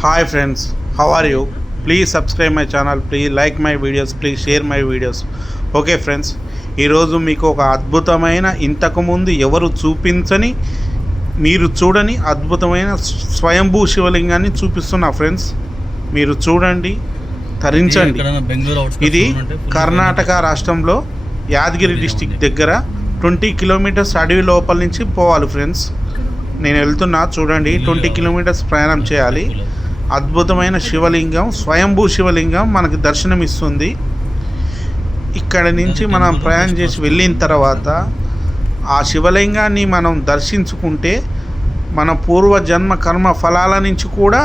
Hi friends, how are you? Please subscribe my channel, please like my videos, please share my videos. Okay friends, ఈరోజు మీకు ఒక అద్భుతమైన ఇంతకుముందు ఎవరు చూపించని మీరు చూడని అద్భుతమైన స్వయంభూ శివలింగాన్ని చూపిస్తున్నా ఫ్రెండ్స్. మీరు చూడండి, తరించండి. ఇది కర్ణాటక రాష్ట్రంలో యాదగిరి డిస్టిక్ దగ్గర 20 కిలోమీటర్స్ అడవి లోపల నుంచి పోవాలి ఫ్రెండ్స్. నేను వెళ్తున్నా, చూడండి. 20 కిలోమీటర్స్ ప్రయాణం చేయాలి. అద్భుతమైన శివలింగం, స్వయంభూ శివలింగం మనకు దర్శనమిస్తుంది. ఇక్కడ నుంచి మనం ప్రయాణం చేసి వెళ్ళిన తర్వాత ఆ శివలింగాన్ని మనం దర్శించుకుంటే మన పూర్వజన్మ కర్మ ఫలాల నుంచి కూడా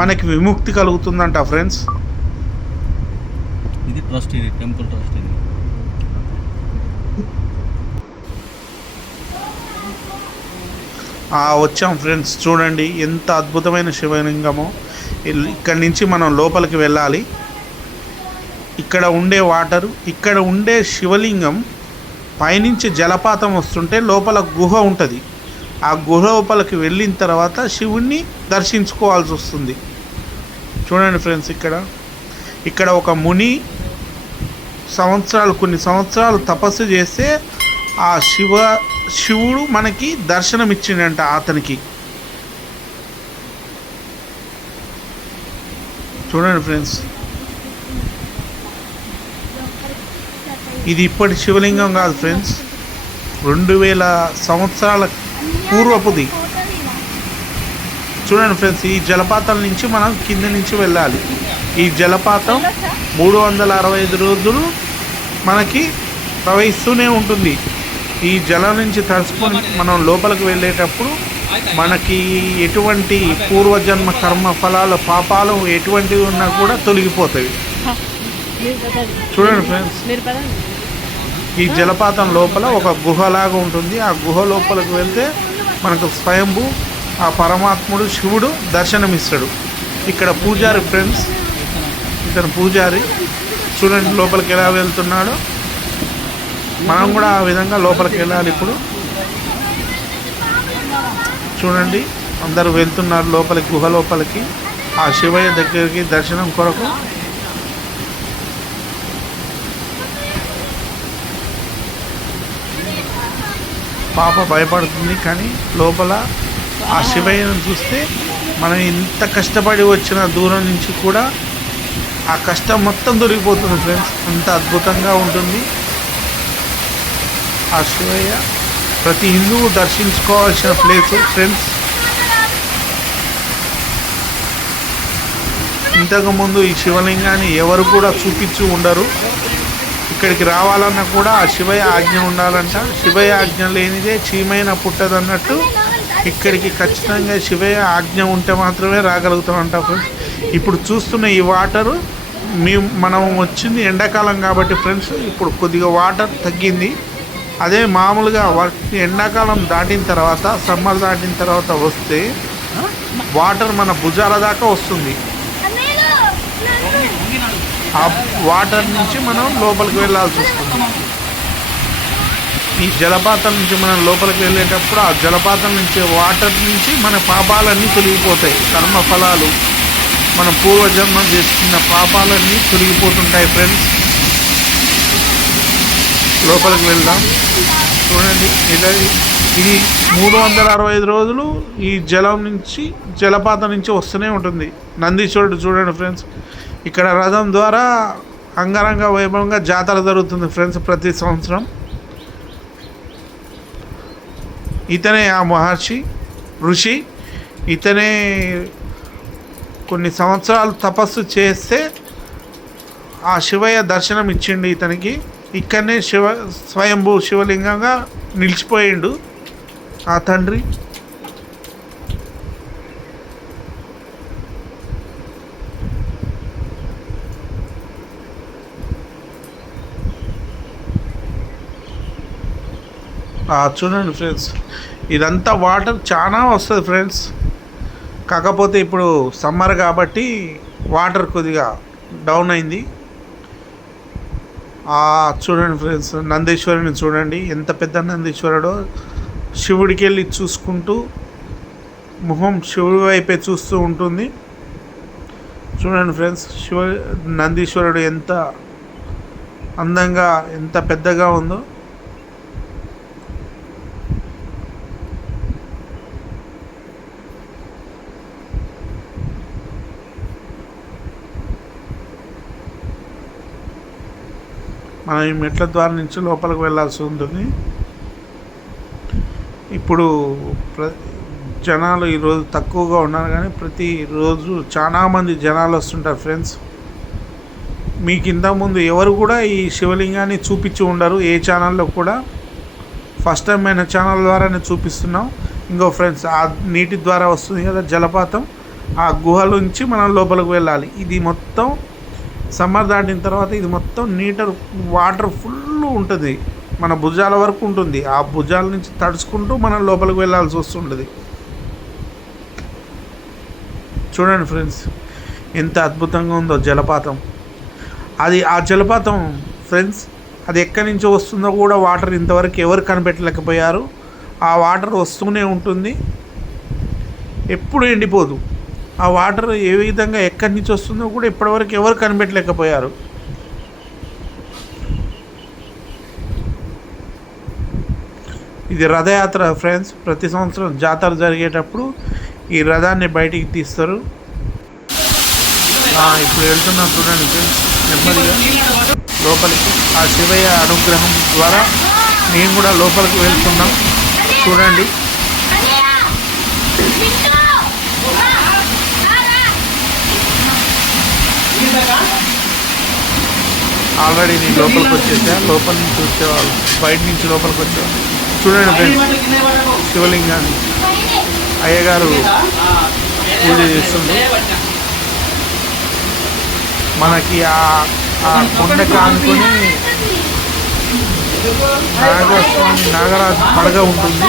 మనకి విముక్తి కలుగుతుందంట ఫ్రెండ్స్. ఇది ట్రస్ట్, ఇది టెంపుల్ ట్రస్ట్. ఇది వచ్చాం ఫ్రెండ్స్, చూడండి ఎంత అద్భుతమైన శివలింగమో. ఇక్కడి నుంచి మనం లోపలికి వెళ్ళాలి. ఇక్కడ ఉండే వాటరు, ఇక్కడ ఉండే శివలింగం పైనుంచి జలపాతం వస్తుంటే లోపల గుహ ఉంటుంది. ఆ గుహ లోపలికి వెళ్ళిన తర్వాత శివుణ్ణి దర్శించుకోవాల్సి వస్తుంది. చూడండి ఫ్రెండ్స్, ఇక్కడ ఒక ముని కొన్ని సంవత్సరాలు తపస్సు చేస్తే ఆ శివుడు మనకి దర్శనం ఇచ్చిండంట అతనికి. చూడండి ఫ్రెండ్స్, ఇది ఇప్పటి శివలింగం కాదు ఫ్రెండ్స్, 2000 సంవత్సరాల పూర్వపుది. చూడండి ఫ్రెండ్స్, ఈ జలపాతం నుంచి మనం కింద నుంచి వెళ్ళాలి. ఈ జలపాతం 365 రోజులు మనకి ప్రవహిస్తూనే ఉంటుంది. ఈ జలం నుంచి తడుచుకొని మనం లోపలికి వెళ్ళేటప్పుడు మనకి ఎటువంటి పూర్వజన్మ కర్మ ఫలాలు, పాపాలు ఎటువంటివి ఉన్నా కూడా తొలగిపోతాయి. చూడండి ఫ్రెండ్స్, ఈ జలపాతం లోపల ఒక గుహలాగా ఉంటుంది. ఆ గుహ లోపలికి వెళ్తే మనకు స్వయంభూ ఆ పరమాత్ముడు శివుడు దర్శనమిస్తాడు. ఇక్కడ పూజారి ఫ్రెండ్స్, ఇతను పూజారి. చూడండి లోపలికి ఎలా వెళ్తున్నాడో. మనం కూడా ఆ విధంగా లోపలికి వెళ్ళాలి. ఇప్పుడు చూడండి, అందరూ వెళ్తున్నారు లోపలికి, గుహ లోపలికి, ఆ శివయ్య దగ్గరికి దర్శనం కొరకు. పాప భయపడుతుంది, కానీ లోపల ఆ శివయ్యను చూస్తే మనం ఎంత కష్టపడి వచ్చిన దూరం నుంచి కూడా ఆ కష్టం మొత్తం దొరికిపోతుంది ఫ్రెండ్స్. అంత అద్భుతంగా ఉంటుంది ఆ శివయ్య. ప్రతి హిందువు దర్శించుకోవాల్సిన ప్లేస్ ఫ్రెండ్స్. ఇంతకుముందు ఈ శివలింగాన్ని ఎవరు కూడా చూపించి ఉండరు. ఇక్కడికి రావాలన్నా కూడా ఆ శివయ్య ఆజ్ఞ ఉండాలంట. శివయ్య ఆజ్ఞ లేనిదే చీమైన పుట్టదన్నట్టు ఇక్కడికి ఖచ్చితంగా శివయ్య ఆజ్ఞ ఉంటే మాత్రమే రాగలుగుతామంట ఫ్రెండ్స్. ఇప్పుడు చూస్తున్న ఈ వాటరు మనం వచ్చింది ఎండాకాలం కాబట్టి ఫ్రెండ్స్, ఇప్పుడు కొద్దిగా వాటర్ తగ్గింది. అదే మామూలుగా ఎండాకాలం దాటిన తర్వాత, సమ్మర్ దాటిన తర్వాత వస్తే వాటర్ మన భుజాల దాకా వస్తుంది. ఆ వాటర్ నుంచి మనం లోపలికి వెళ్ళాల్సి వస్తుంది. ఈ జలపాతం నుంచి మనం లోపలికి వెళ్ళేటప్పుడు ఆ జలపాతం నుంచి వాటర్ నుంచి మన పాపాలన్నీ తొలగిపోతాయి. కర్మఫలాలు, మన పూర్వజన్మ చేసుకున్న పాపాలన్నీ తొలగిపోతుంటాయి ఫ్రెండ్స్. లోపలికి వెళ్దాం. చూడండి, ఇది 365 రోజులు ఈ జలపాతం నుంచి వస్తూనే ఉంటుంది. నందీశ్వరుడు చూడండి ఫ్రెండ్స్. ఇక్కడ రథం ద్వారా అంగరంగ వైభవంగా జాతర జరుగుతుంది ఫ్రెండ్స్ ప్రతి సంవత్సరం. ఇతనే ఆ మహర్షి, ఋషి. ఇతనే కొన్ని సంవత్సరాలు తపస్సు చేస్తే ఆ శివయ్య దర్శనం ఇచ్చిండు ఇతనికి. ఇక్కడనే స్వయంభూ శివలింగంగా నిలిచిపోయిండు ఆ తండ్రి. చూడండి ఫ్రెండ్స్, ఇదంతా వాటర్ చాలా వస్తుంది ఫ్రెండ్స్. కాకపోతే ఇప్పుడు సమ్మర్ కాబట్టి వాటర్ కొద్దిగా డౌన్ అయింది. చూడండి ఫ్రెండ్స్, నందీశ్వరుని చూడండి, ఎంత పెద్ద నందీశ్వరుడో. శివుడికి వెళ్ళి చూసుకుంటూ ముఖం శివుడి వైపే చూస్తూ ఉంటుంది. చూడండి ఫ్రెండ్స్, నందీశ్వరుడు ఎంత అందంగా ఎంత పెద్దగా ఉందో. మనం ఈ మెట్ల ద్వారా నుంచి లోపలికి వెళ్ళాల్సి ఉంటుంది. ఇప్పుడు జనాలు ఈరోజు తక్కువగా ఉన్నారు, కానీ ప్రతిరోజు చాలామంది జనాలు వస్తుంటారు ఫ్రెండ్స్. మీకు ఇంతకుముందు ఎవరు కూడా ఈ శివలింగాన్ని చూపించి ఉండరు ఏ ఛానల్లో కూడా. ఫస్ట్ టైం మన ఛానల్ ద్వారానే చూపిస్తున్నాం. ఇంకో ఫ్రెండ్స్, ఆ నీటి ద్వారా వస్తుంది కదా జలపాతం, ఆ గుహలోంచి మనం లోపలికి వెళ్ళాలి. ఇది మొత్తం సమ్మర్ దాటిన తర్వాత ఇది మొత్తం వాటర్ ఫుల్ ఉంటుంది, మన భుజాల వరకు ఉంటుంది. ఆ భుజాల నుంచి తడుచుకుంటూ మనం లోపలికి వెళ్ళాల్సి వస్తుంటుంది. చూడండి ఫ్రెండ్స్, ఎంత అద్భుతంగా ఉందో జలపాతం. ఆ జలపాతం ఫ్రెండ్స్, అది ఎక్కడి నుంచో వస్తుందో కూడా వాటర్ ఇంతవరకు ఎవరు కనిపెట్టలేకపోయారు. ఆ వాటర్ వస్తూనే ఉంటుంది, ఎప్పుడు ఎండిపోదు. ఆ వాటర్ ఏ విధంగా ఎక్కడి నుంచి వస్తుందో కూడా ఇప్పటివరకు ఎవరు కనిపెట్టలేకపోయారు. ఇది రథయాత్ర ఫ్రెండ్స్. ప్రతి సంవత్సరం జాతర జరిగేటప్పుడు ఈ రథాన్ని బయటికి తీస్తారు. ఇప్పుడు వెళ్తున్నాం చూడండి ఫ్రెండ్స్, నెమ్మదిగా లోపలికి. ఆ శివయ్య అనుగ్రహం ద్వారా మేము కూడా లోపలికి వెళ్తున్నాం. చూడండి, ఆల్రెడీ నేను లోపలికి వచ్చేసా. లోపల నుంచి వచ్చేవాళ్ళు, బయట నుంచి లోపలికి వచ్చేవాళ్ళు. చూడండి ఫ్రెండ్స్, శివలింగాన్ని అయ్యగారు పూజ చేస్తుంది. మనకి ఆ కొండ కానుకొని నాగరాజు పడగ ఉంటుంది,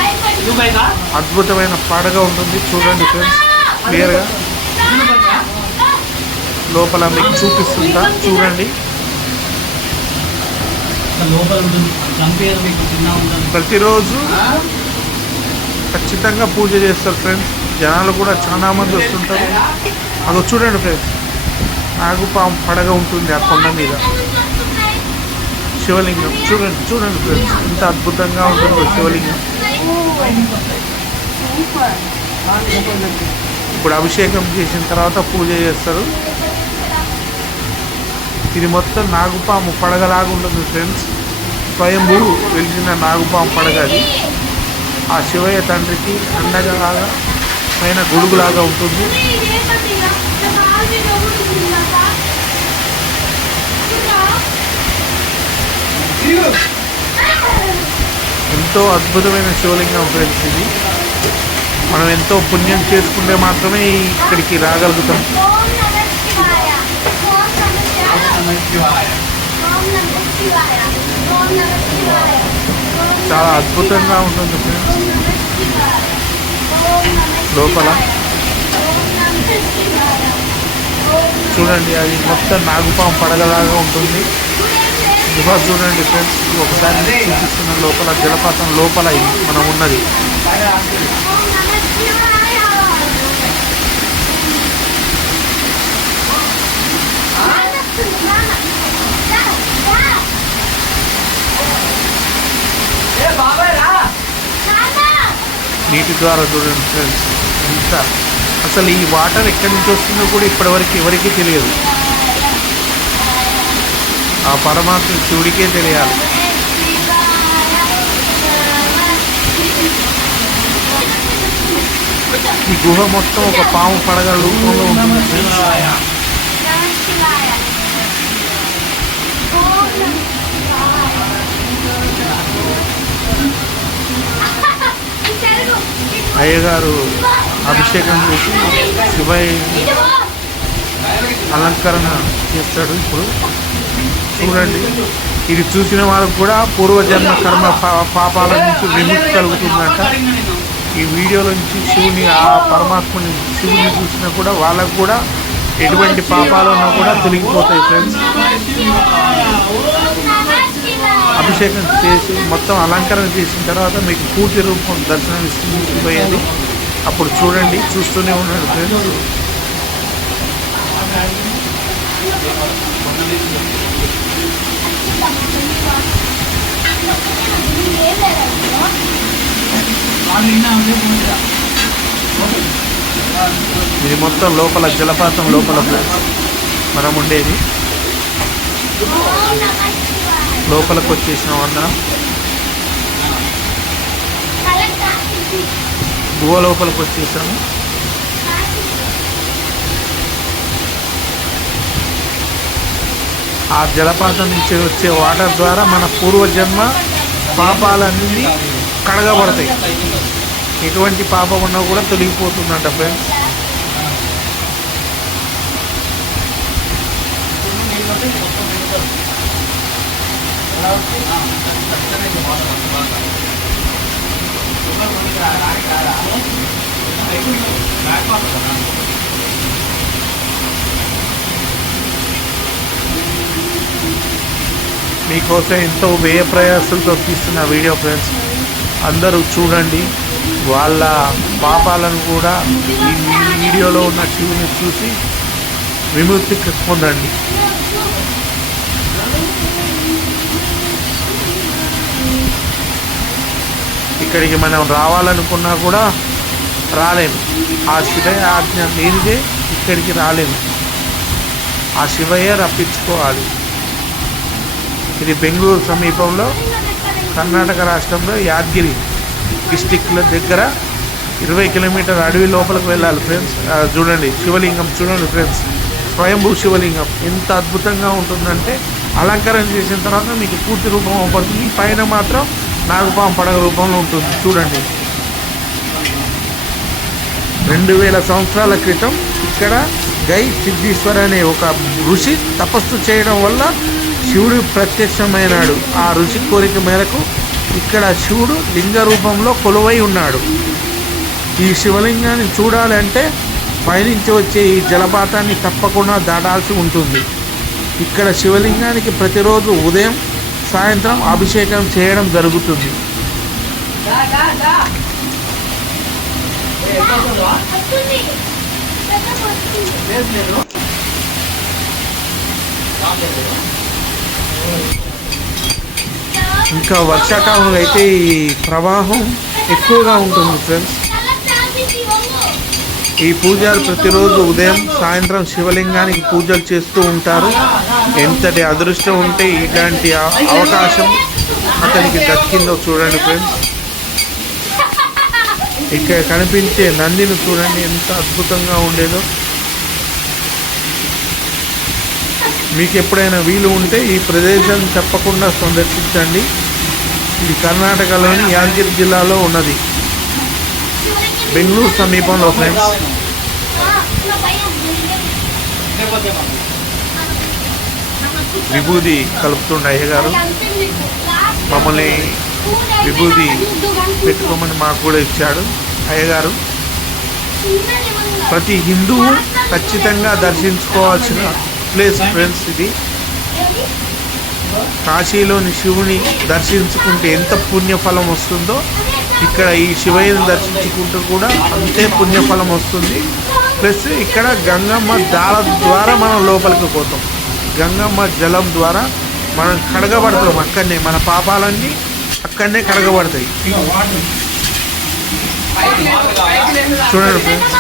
అద్భుతమైన పడగ ఉంటుంది. చూడండి ఫ్రెండ్స్, క్లియర్గా లోపల మీకు చూపిస్తుందా. చూడండి, ప్రతిరోజు ఖచ్చితంగా పూజ చేస్తారు ఫ్రెండ్స్. జనాలు కూడా చాలా మంది వస్తుంటారు. అది చూడండి ఫ్రెండ్స్, నాగుపాము పడగ ఉంటుంది ఆ కొండ మీద. శివలింగం చూడండి ఫ్రెండ్స్, ఎంత అద్భుతంగా ఉంటుందో శివలింగం. ఇప్పుడు అభిషేకం చేసిన తర్వాత పూజ చేస్తారు. ఇది మొత్తం నాగుపాము పడగలాగా ఉంటుంది ఫ్రెండ్స్. స్వయంభూ వెలిసిన నాగుపాము పడగ అది. ఆ శివయ్య తండ్రికి అండగా పైన గొడుగులాగా ఉంటుంది. ఎంతో అద్భుతమైన శివలింగం ఫ్రెండ్స్ ఇది. మనం ఎంతో పుణ్యం చేసుకుంటే మాత్రమే ఇక్కడికి రాగలుగుతాం. చాలా అద్భుతంగా ఉంటుంది ఫ్రెండ్స్. లోపల చూడండి, అది మొత్తం నాగుపాము పడగలాగా ఉంటుంది. గుహ చూడండి ఫ్రెండ్స్, ఒకసారి చూపిస్తున్న లోపల జలపాతం లోపల మనం ఉన్నది. నీటి ద్వారా చూడండి ఫ్రెండ్స్, ఎంత అసలు ఈ వాటర్ ఎక్కడి నుంచి వస్తుందో కూడా ఇప్పటివరకు ఎవరికీ తెలియదు. ఆ పరమాత్మ శివుడికే తెలియాలి. ఈ గుహ మొత్తం ఒక పాము పడగ రూపంలో ఉంటుంది ఫ్రెండ్స్. అయ్యగారు అభిషేకం చేసి శివయ్య అలంకరణ చేస్తాడు. ఇప్పుడు చూడండి, ఇది చూసిన వాళ్ళకు కూడా పూర్వజన్మ కర్మ పాపాల నుంచి విముక్తి కలుగుతుందంట. ఈ వీడియోలో నుంచి శివుని, ఆ పరమాత్మని శివుని చూసినా కూడా వాళ్ళకు కూడా ఎటువంటి పాపాలు ఉన్నా కూడా తొలగిపోతాయి ఫ్రెండ్స్. అభిషేకం చేసి మొత్తం అలంకరణ చేసిన తర్వాత మీకు పూర్తి రూపం దర్శనం ఇస్తుంది. అప్పుడు చూడండి, చూస్తూనే ఉండండి ఫ్రెండ్స్. ఇది మొత్తం లోపల జలపాతం లోపల ఫ్రెండ్స్ మనం ఉండేది. లోపలికి వచ్చేసినాం అందరం. గుహ లోపలికి వచ్చేసాము. ఆ జలపాతం నుంచి వచ్చే వాటర్ ద్వారా మన పూర్వజన్మ పాపాలన్నీ కడగబడతాయి. ఎటువంటి పాపం ఉన్నా కూడా తొలగిపోతుందంట ఫ్రెండ్స్. మీకోసం ఎంతో వ్యయ ప్రయాసంతో తీస్తున్న వీడియో ఫ్రెండ్స్. అందరూ చూడండి. వాళ్ళ పాపాలను కూడా ఈ వీడియోలో ఉన్న శివుని చూసి విముక్తి పొందండి. ఇక్కడికి మనం రావాలనుకున్నా కూడా రాలేము. ఆ శివయ్య ఆజ్ఞ లేనిదే ఇక్కడికి రాలేము. ఆ శివయ్య రప్పించుకోవాలి. ఇది బెంగళూరు సమీపంలో కర్ణాటక రాష్ట్రంలో యాదగిరి డిస్టిక్ల దగ్గర 20 కిలోమీటర్ అడవి లోపలికి వెళ్ళాలి ఫ్రెండ్స్. చూడండి శివలింగం చూడండి ఫ్రెండ్స్. స్వయంభూ శివలింగం ఎంత అద్భుతంగా ఉంటుందంటే అలంకరణ చేసిన తర్వాత మీకు పూర్తి రూపం అవపడుతుంది. పైన మాత్రం నాగపాము పడగ రూపంలో ఉంటుంది చూడండి. 2000 సంవత్సరాల క్రితం ఇక్కడ గై సిద్ధీశ్వర్ అనే ఒక ఋషి తపస్సు చేయడం వల్ల శివుడు ప్రత్యక్షమైనాడు. ఆ ఋషి కోరిక మేరకు ఇక్కడ శివుడు లింగ రూపంలో కొలువై ఉన్నాడు. ఈ శివలింగాన్ని చూడాలంటే పైనుంచి వచ్చే ఈ జలపాతాన్ని తప్పకుండా దాటాల్సి ఉంటుంది. ఇక్కడ శివలింగానికి ప్రతిరోజు ఉదయం సాయంత్రం అభిషేకం చేయడం జరుగుతుంది. ఇంకా వర్షాకాలంలో అయితే ఈ ప్రవాహం ఎక్కువగా ఉంటుంది ఫ్రెండ్స్. ఈ పూజలు ప్రతిరోజు ఉదయం సాయంత్రం శివలింగానికి పూజలు చేస్తూ ఉంటారు. ఎంతటి అదృష్టం ఉంటే ఇలాంటి అవకాశం అతనికి దక్కిందో చూడండి ఫ్రెండ్స్. ఇక్కడ కనిపించే నందిని చూడండి ఎంత అద్భుతంగా ఉండేదో. మీకు ఎప్పుడైనా వీలు ఉంటే ఈ ప్రదేశం తప్పకుండా సందర్శించండి. ఇది కర్ణాటకలోని యాదగిరి జిల్లాలో ఉన్నది, బెంగళూరు సమీపంలో ఫ్రెండ్స్. విభూది కలుపుతుండే అయ్యగారు మమ్మల్ని విభూది పెట్టుకోమని మాకు కూడా ఇచ్చాడు అయ్యగారు. ప్రతి హిందువు ఖచ్చితంగా దర్శించుకోవాల్సిన ప్లేస్ ఫ్రెండ్స్ ఇది. కాశీలోని శివుని దర్శించుకుంటే ఎంత పుణ్యఫలం వస్తుందో ఇక్కడ ఈ శివయ్యని దర్శించుకుంటూ కూడా అంతే పుణ్యఫలం వస్తుంది. ప్లస్ ఇక్కడ గంగమ్మ దాల ద్వారా మనం లోపలికి పోతాం. గంగమ్మ జలం ద్వారా మనం కడగబడతాం. అక్కడనే మన పాపాలన్నీ అక్కడనే కడగబడతాయి. చూడండి ఫ్రెండ్స్.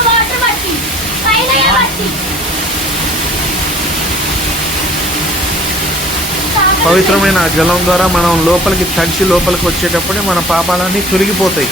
పవిత్రమైన జలం ద్వారా మనం లోపలికి తడిచి లోపలికి వచ్చేటప్పుడే మన పాపాలన్నీ తొలగిపోతాయి.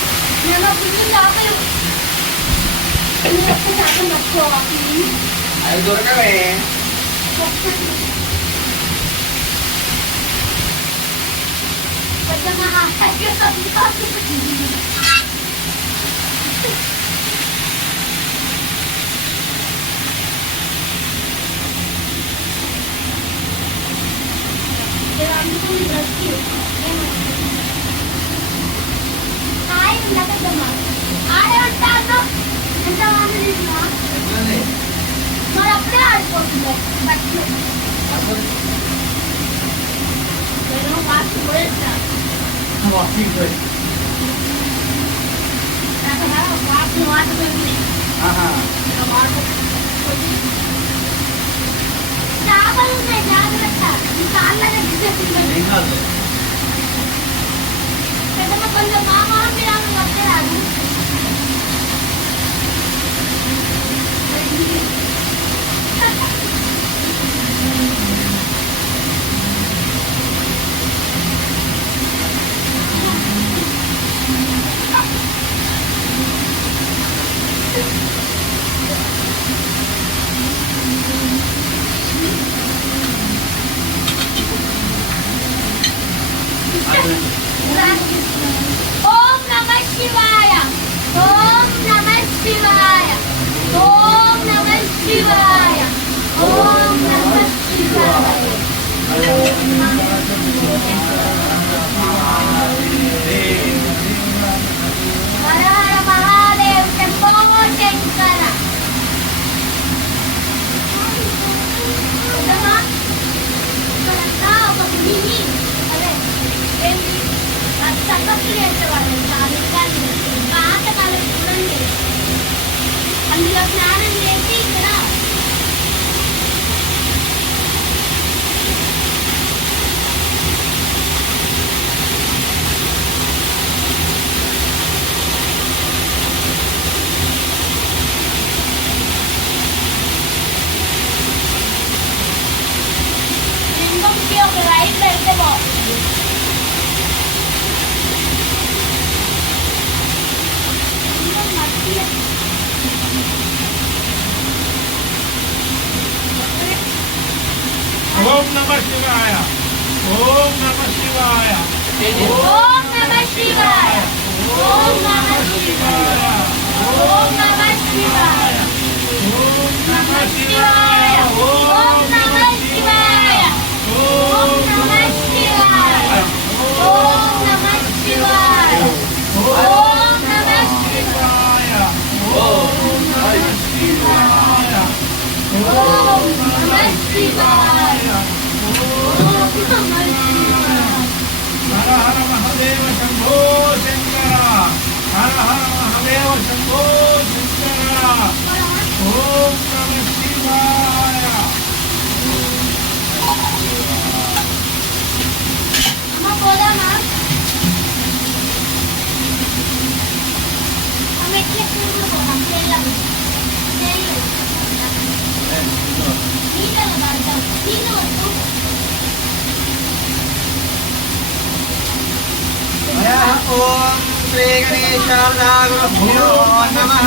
చేపలు ఓం నమః శివాయ ఓం నమః శివాయ ఓం నమః శివాయ ఓం నమః శివాయ హర హర మహాదేవ్ శంభో శంకర ఒక గుడిని అదే ఏంటి తప్పట్లు చేసేవాళ్ళు పాతకాలం చూడండి అందులో స్నానం చేసి ఇక్కడ లింగంకి ఒక రైట్ పెడితే బాగుంటుంది. ఓం నమః శివాయ ఓం నమః శివాయ ఓం నమః శివాయ ఓం నమః శివాయ ఓం నమః శివాయ ఓం నమః శివాయ ఓం నమః శివాయ ఓం నమః శివాయ ఓం నమః శివాయ ఓం నమః శివాయ ఓం నమః శివాయ ఓం నమః శివాయ ఓం నమః శివాయ హర హర మహాదేవ శంభో శంకర హర హర మహాదేవ శంభో శంకర ఓం నమః శివాయ అమ్మ పోదామా అమ్మ ఎట్లా పోదాం చెల్లం నీళ్ళలో పడతాం నీళ్ళు వద్దు ఓం శ్రీ గణేశార్దాగురుభ్యో నమః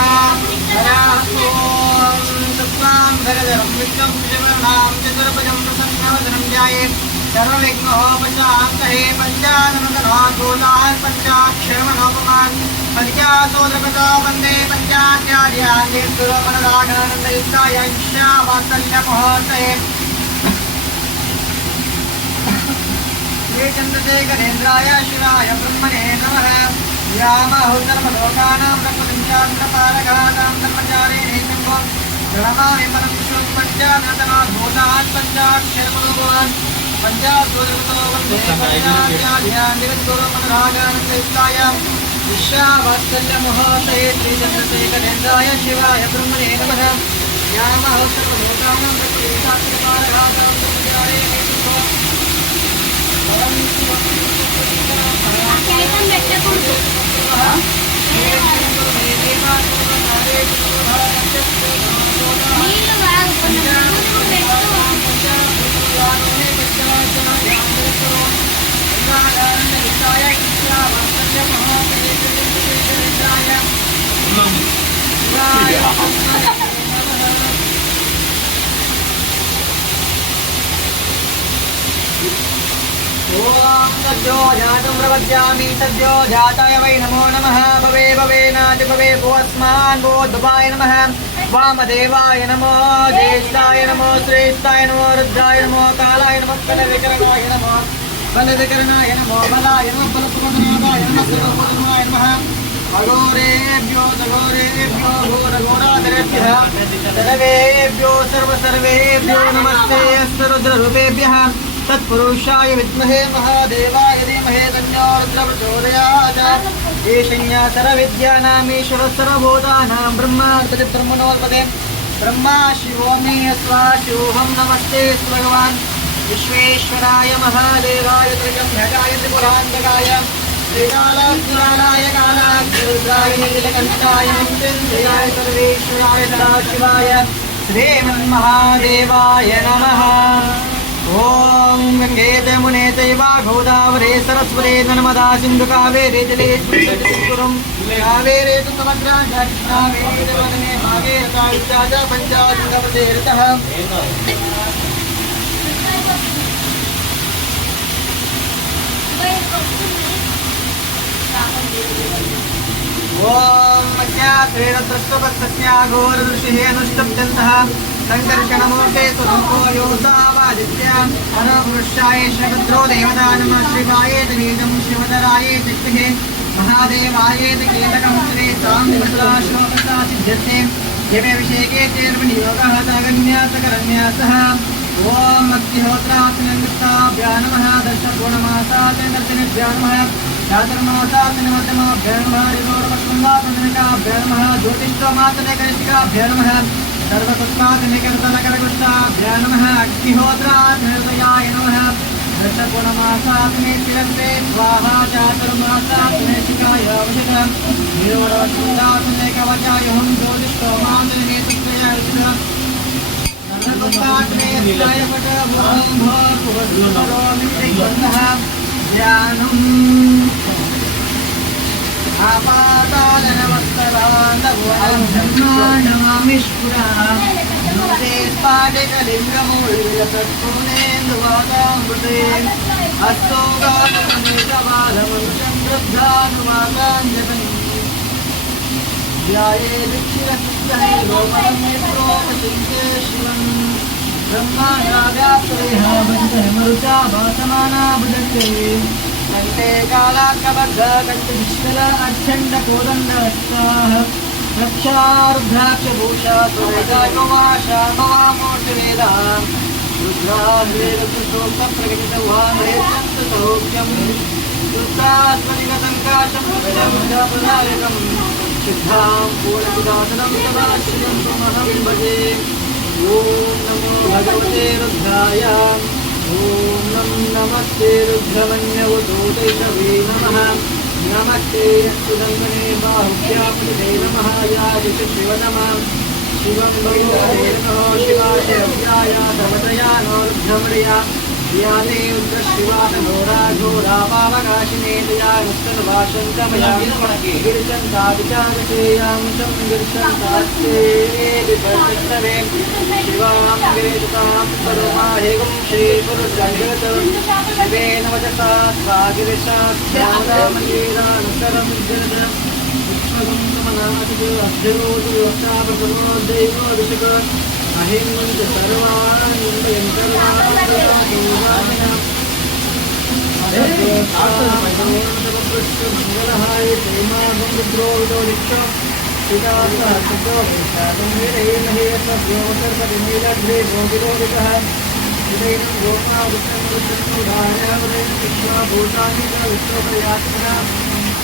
ఓం శుక్లాం భరధరం విష్ణుం శివనాం చతుర్భుజం ప్రసన్నవదనం ధ్యాయేత్ సర్వవిఘ్నోపశాంతయే పంచాననదనాథోదాన్ పంచాక్షరమనోపమాన్ పంచాసోదరపదో వందే పంచాధ్యాధ్యాన్ నిర్గురుమనరాగానందయుక్తాయ ఈశ్వాత్సల్యమహోత్సయే चंद्रशेखरेन्द्राय शिवाय ब्रह्मणे नमः व्यामहो सर्वलोकानां ब्रह्मसंख्यान्तपारघातां धर्मचारिणे शम्भो प्रणमामि परं विष्णुं पञ्चानतनाद्भूतान् पञ्चाक्षरमनोभवान् पञ्चासूर्यतो वन्दे पञ्चाध्याध्यान् जगद्गुरुमनरागानन्दयुक्ताय विश्वावात्सल्यमहोत्सवे श्रीचन्द्रशेखरेन्द्राय शिवाय ब्रह्मणे नमः व्यामहो सर्वलोकानां ब्रह्मसंख्यान्तपारघातां धर्मचारिणे शम्भो చైతం పెట్టకూడదు నీళ్ళు కాదు కొంచెం ओम तद्यो जातं प्रवद्यामि तद्यो जाताय वै नमो नमः भवे भवेनाति भवे भुवस्मान् भूद्भवाय नमः वामदेवाय नमो ज्येष्ठाय नमो श्रेष्ठाय नमो रुद्राय नमो कालाय नमो बलविकरणाय नमो बलविकरणाय नमो बलाय नमो बलप्रमोदनाय नमः सर्वभूतनाय नमः अघोरेभ्यो सघोरेभ्यो घोरघोराधरेभ्यः सर्वेभ्यो सर्वेभ्यो नमस्ते रुद्ररूपेभ्यः तत्पुरुषाय विद्महे महादेवाय धीमहि तन्नो रुद्रः प्रचोदयात् ईशन्या सर्वविद्यानामीश्वरः सर्वभूतानां ब्रह्मार्पते ब्रह्मणोऽर्पते ब्रह्मा शिवो मे स्वाशोहम नमस्ते भगवान विश्वेश्वराय महादेवाय त्रिजम्भगाय त्रिपुरान्तकाय श्रीकालाय कालाग्निरुद्राय नीलकण्ठाय मृत्युञ्जयाय सर्वेश्वराय सदाशिवाय श्रीमन्महादेवाय नमः। ओम गंगे यमुने चैव गोदावरी सरस्वती नर्मदा सिंधु कावेरी जलेस्मिन् कावेरी तुंगभद्रा कावेरी जलवदने भागीरथी च पञ्चाशतवतीर्थः। ओम मत्स्याश्रेरत्रस्वपत्तस्या घोरदृशिः अनुष्टब्दन्तः संकर्षणमूर्ते सुरंकोयोदावादित्य अनवृष्याय श्रीभद्रो देवता नमः शिवाय बीजं शिवधराय शक्तिः महादेवाय कीलकं श्री साम्राशोकसा सिद्ध्यते यमेभिषेके चेर्विनियोगः तगन्यासकरन्यासः। ओम अग्निहोत्रात्मनिर्मिताभ्यां नमः दर्शपूर्णमासात्मनिर्जनेभ्यां नमः चातुर्मासात्मनिमध्यमाभ्यां नमः ऋतोर्वसुन्दात्मनिकाभ्यां नमः ज्योतिष्ठोमात्मनिकनिष्ठिकाभ्यां नमः सर्वतस्मात्मनिकर्तनकरकुष्ठाभ्यां नमः अग्निहोत्रात्मनिर्दयाय नमः दर्शपूर्णमासात्मनिर्जने स्वाहा चातुर्मासात्मनिष्ठिकाय वशकं ऋतोर्वसुन्दात्मनिकवचाय हुं ज्योतिष्ठोमात्मनिकेतुत्वयाय ध्याये दक्षिणसिद्धये गोपरमेत्रोपचिन्ते शिवम् ब्रह्माण्डव्याप्तदेह बन्धमरुचा भासमाना भुजते कण्ठे कालाकबद्ध कण्ठविष्कल अच्चण्डकोदण्डहस्ताः रक्षारुद्राक्षभूषा सुरेगागवाशा भवामोर्षवेदाः रुद्राह्रेदसुसोक्तप्रकटितवामहेत्यन्तसौख्यम् रुद्रात्मनिगसङ्काशं प्रदायकम् सिद्धां पूर्णविदासनं सदाशिवं त्वमहं भजे। ॐ नमो भगवते रुद्राय ॐ नमस्ते रुद्रमन्यवतोतैषवे नमः नमस्ते यक्षुदङ्गने बाहुभ्यापतिते नमः यादिश शिव नमः शिवं भगवते नमो शिवाय अव्याय भवतया नो रुद्रमृया याते रुद्रशिवानघोराघोरापावकाशिने तया रुद्रभाषन्तमया गिरिशन्तादिचागसेयां तं गिरिशन्तास्ते विभर्तिष्ठवे शिवां गिरिशतां सर्वमाहेगं श्रीपुरुषङ्गत शिवेन वचसा सा गिरिशास्यामयेदानुसरं जनजनं विश्वगं समनादिज अभ्यरोदयोक्तापसमोदैवोदिशक अहिंद सर्वान्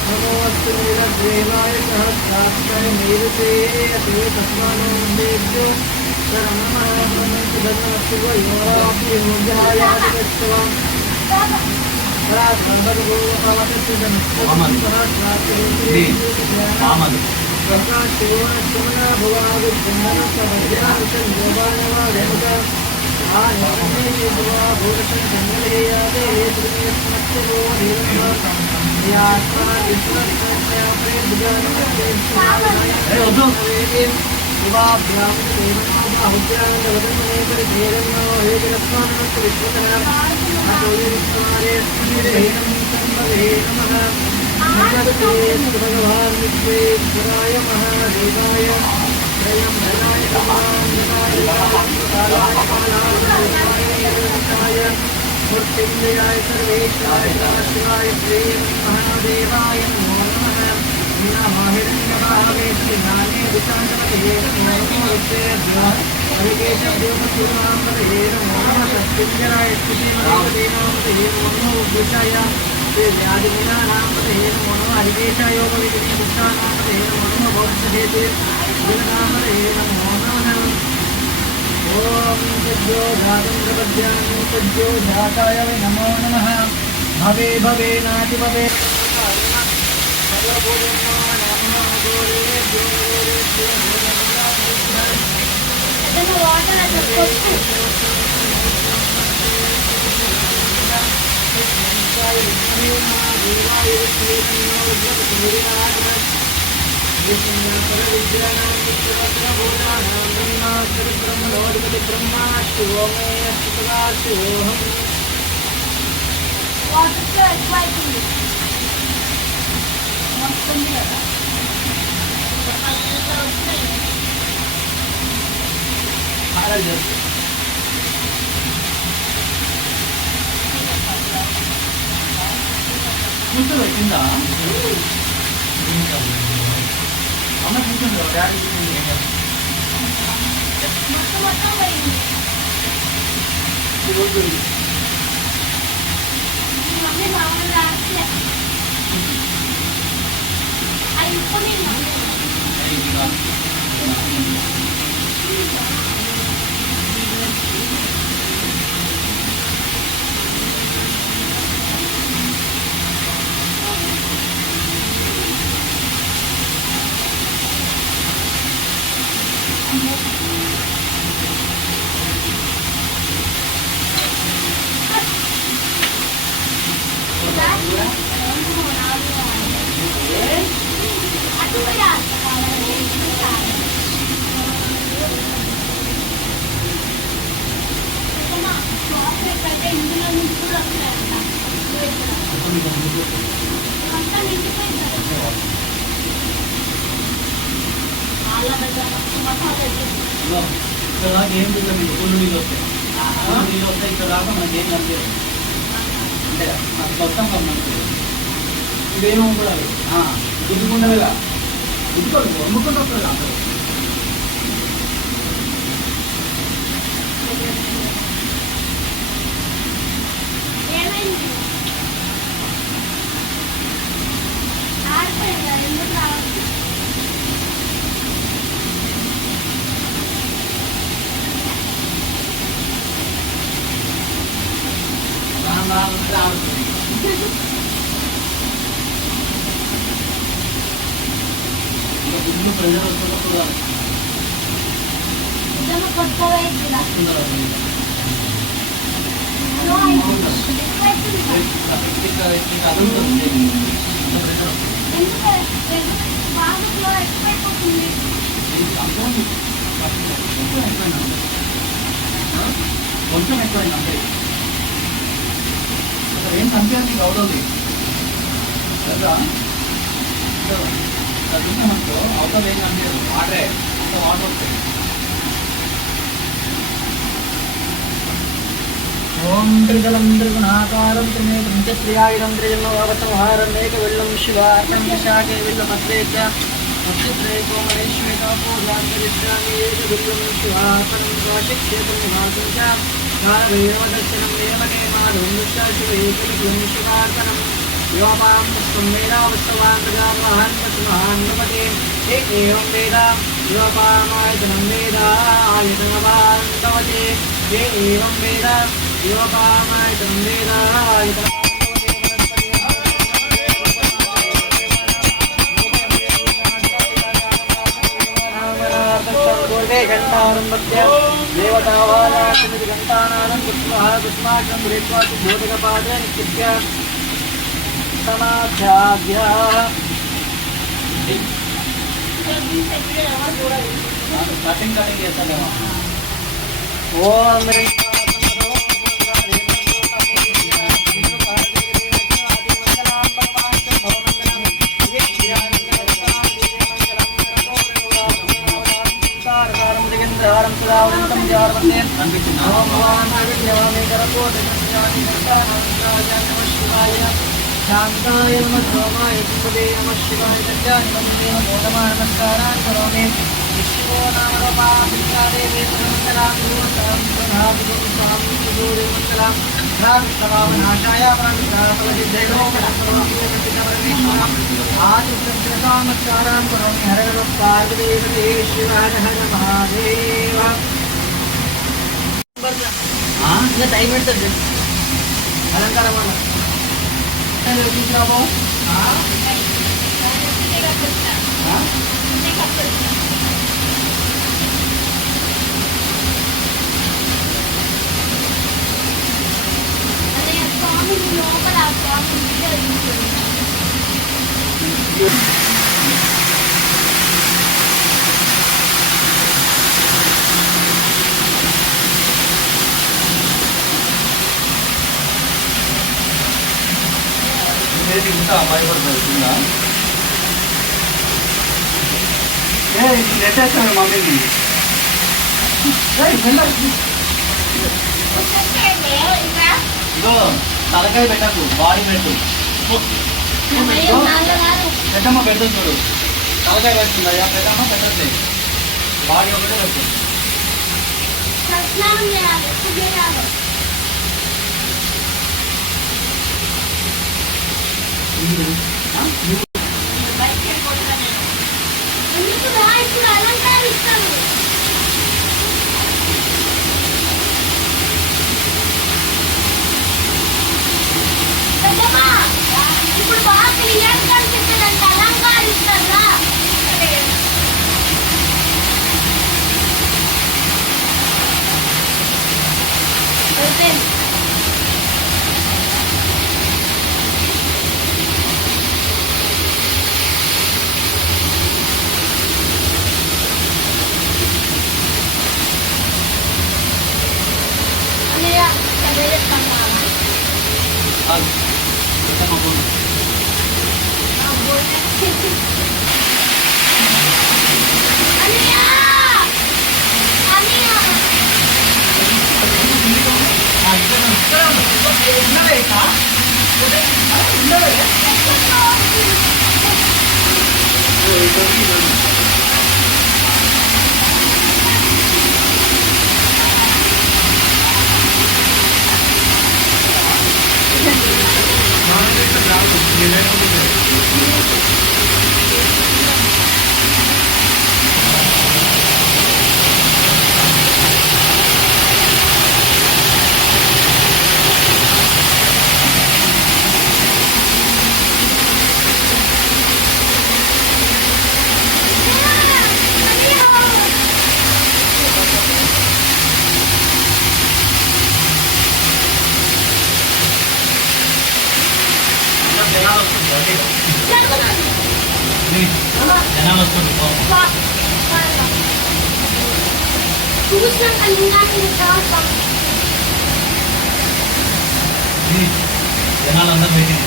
नमोऽस्तु नीलग्रीवाय सहस्राक्षर नीलते अति तस्मानो देव्यो शिवाभ्यां बाहुभ्यां परिधेरन्नो हेतरस्मानमस्तु विश्वतः नमस्ते भगवान् विश्वेश्वराय महादेवाय त्रयं धनाय कालाय मृत्युञ्जयाय सर्वेश्वराय शिवाय श्रीं महादेवाय नमो नमः हिरण्यभावे स्थिताने दिशान्तपते नमो नमः हरिकेशव्योमसूराम्बरे नमो नमः सत्यञ्जराय स्थितिमदेवदेवाम्बरे नमो नमः उग्रशाय श्रीव्याधिमीनानाम्बरे नमो नमः हरिकेशायोपविधिने दुष्टानाम्बरे नमो नमः भौंसहेते वीरनाम्बरे नमो नमः ఓం సద్యో జాతం ప్రపద్యామి సద్యో జాతాయ వై నమో నమః భవే భవే నాతి భవే ఏదైనా వాటర్ అట్లా కొట్టు. వాటర్తో ఎక్కువ అవుతుంది వస్తుంది కదా. కూర్చోబెట్టి కింద అమ్మ కూర్చోండి డాడీ మొత్తం మొత్తం పోయింది. మమ్మీ మామూలు రాస్తే అది ఇప్పుడు అటు ఇందులో నుంచి కూడా వస్తాయంట. అంతా నిండిపోయింది వాళ్ళ దగ్గర మసాలా ఇక్కడ దాకా ఏం చూద్దాం మీకు ఫుల్ నీళ్ళు వస్తాయి ఫుల్ నీళ్ళు వస్తాయి ఇక్కడ దాకా మనకి ఏం కనిపించదు అంటే నాకు మొత్తం కనిపించదు ఇవేమో కూడా గుద్దుకుండగా గుద్దుకోండి అమ్ముకుంటూ వస్తుంది అందరూ ఏమైంది ఆడిపోయింది ఎందుకు రావచ్చు. గుడ్లు ప్రజలు వస్తున్నప్పుడు నిజంగా కొత్తగా అవుతుందా ఎందుకు బాగా ఎక్కువైపోతుంది. కొంచెం ఎక్కువైంది అంతే అక్కడ ఏం కనిపించడానికి అవుతుంది కదా చదువుతామనుకో అవతల ఏం కనిపించదు వాటరే అంత వాటర్ వస్తాయి ఓం త్రిదలం త్రిగుణాకారం త్రినేత్రం చ శ్రియాయుధం త్రిజన్మవసంహారం ఏకవిల్లం శివార్కం శాఖే విల్లమత్రే చ నక్షత్రే కోమలేశ్వేత పూజాంతరిష్టామి ఏకవిల్లం శివార్పణం కాశిక్షేత్రం నివాసం చ కాలభైరవదర్శనం దేవనే మాధవం శివేకవిల్లం శివార్పణం యోపాం పుష్పం వేదావత్సవాన్ ప్రజామహాన్ పశుమహాన్ నమతే ఏం వేద యోపామాయతనం వేద ఆయతనవాన్ భవతే ఏం వేద యోపామాయతనం వేద ఆయతనవాన్ భవతే घंटारं मध्य देवतावालासमिति घंटानादं पुष्पः पुष्पाकं गृहीत्वा ज्योतिकपादे निक्षिप्य समाध्याभ्याः కటింగ్ కటింగ్ చేస్తానేమో ఓం शांताय नमः सोमाय पुष्पदे नमः शिवाय दत्ताय वन्दे नमो नमः नमस्कारान् करोमि विश्वो नाम रूपाभिष्टादेवे परमकरां गुरुवतां प्रभावितं स्वामी सूर्यमंगलम रामनाशाय नमस्कारां करोमि हर नमः पार्वती शिवाय हर महादेव ఇంకా టైం పెడుతుంది అలంకారం వల్ల స్వామి లోపల స్వామి ఇంకా భయపడుతుంది కింద ఇది నెట్టేస్తాను మమ్మీని ఇదో తలకాయ పెట్టకు బాడీ పెట్టు పెట్టమ్మ పెట్టదు చూడు తలకాయ పెడుతుంది అయ్యా పెట్టమ్మ పెట్టద్దు బాడీ ఒకటే పెట్టు స్నానం చేయాలి చేయాలి ఎందుకు రా ఇప్పుడు అలంకరిస్తాను ఇప్పుడు బాగా క్లియర్ కనిపిస్తుందంట అలంకరిస్తారా జనాలు వస్తుంది జనాలు అందరూ పెట్టింది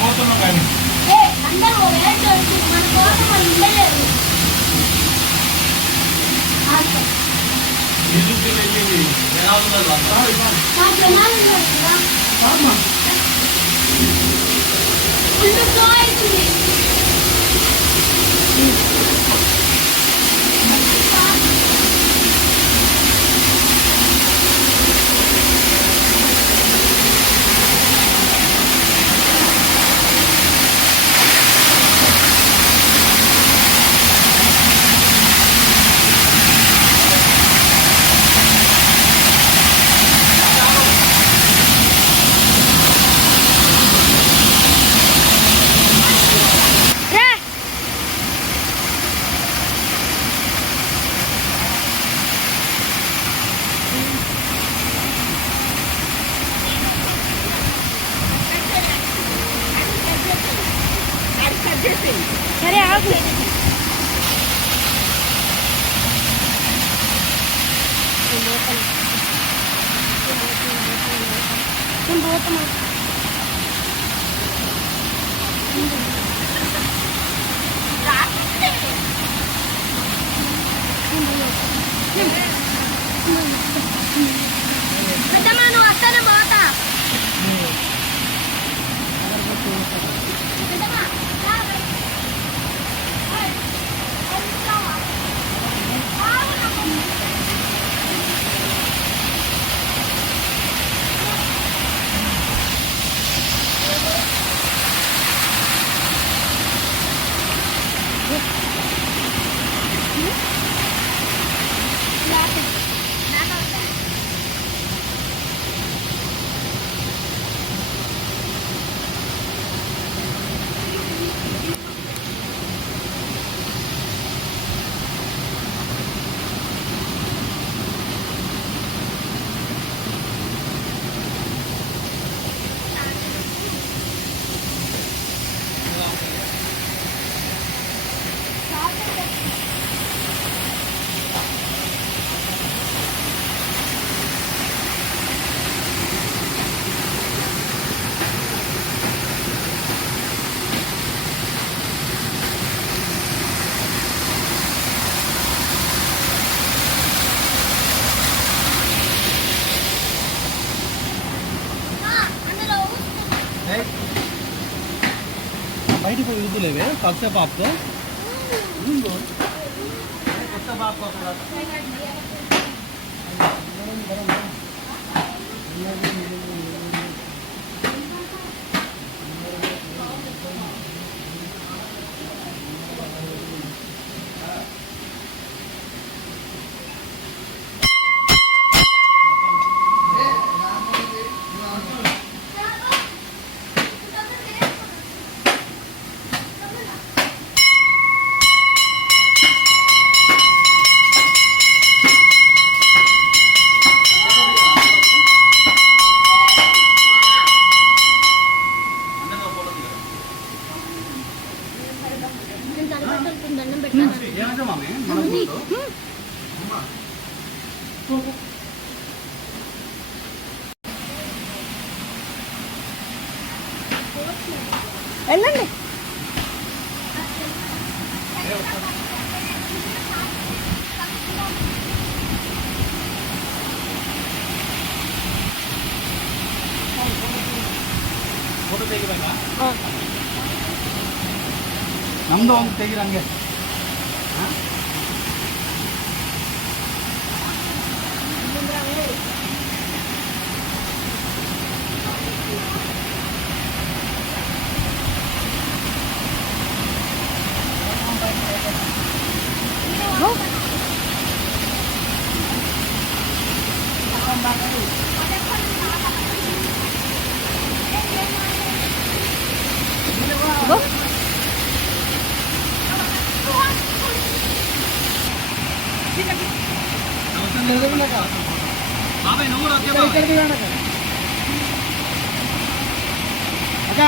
పోతున్నాం కానీ పెద్దమ్మా నువ్వు వస్తానే పోతా పెద్దమ్మా రా బయట. ఓయ్, వస్తావా? అందులో బయటికి పోయి వద్దులేవే కాసేపు ఆపుతో నేను తలపెట్టుకుంటూ దండం పెట్టాను ఏమంటే మామే మన వెళ్ళండి ಫೋಟೋ ತೆಗಿಬೇಕಾ ನಮ್ದು ಒಂದು ತೆಗಿರಂಗೆ బాబాయ్ నువ్వు అక్క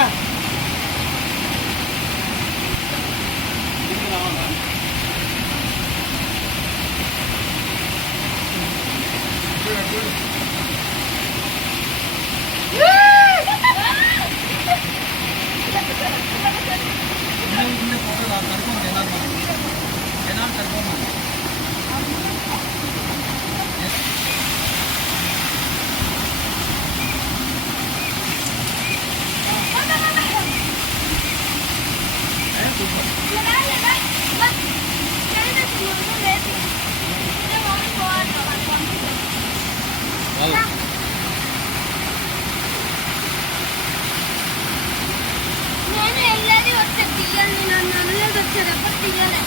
నేను వెళ్ళేది వచ్చే తీయాలి నన్ను అనలేదు వచ్చేది ఎప్పుడు తీయాలి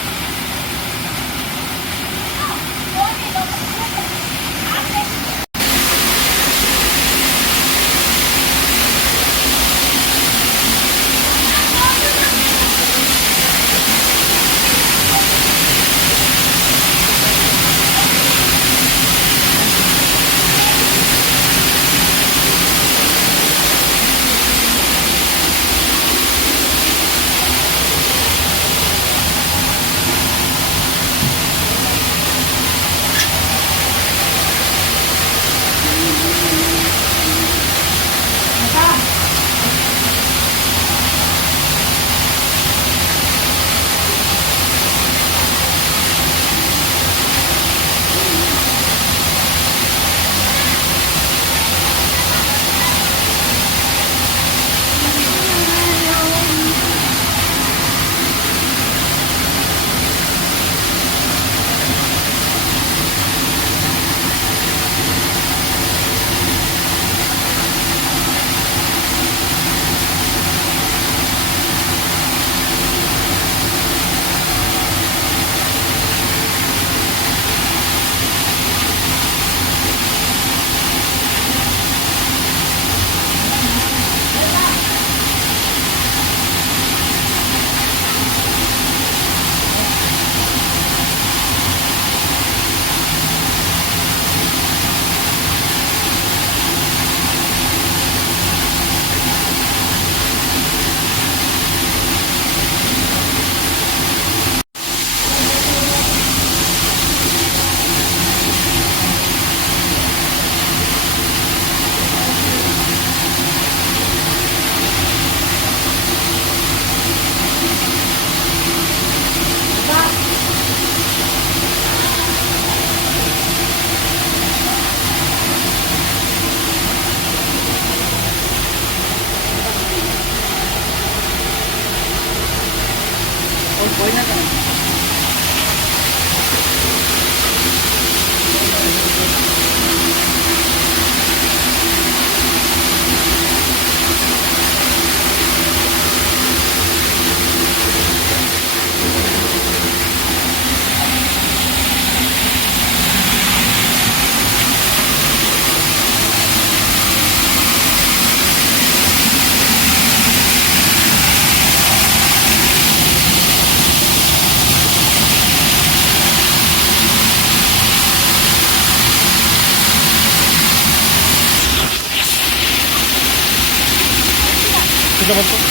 ఇట్లా పట్టుకో.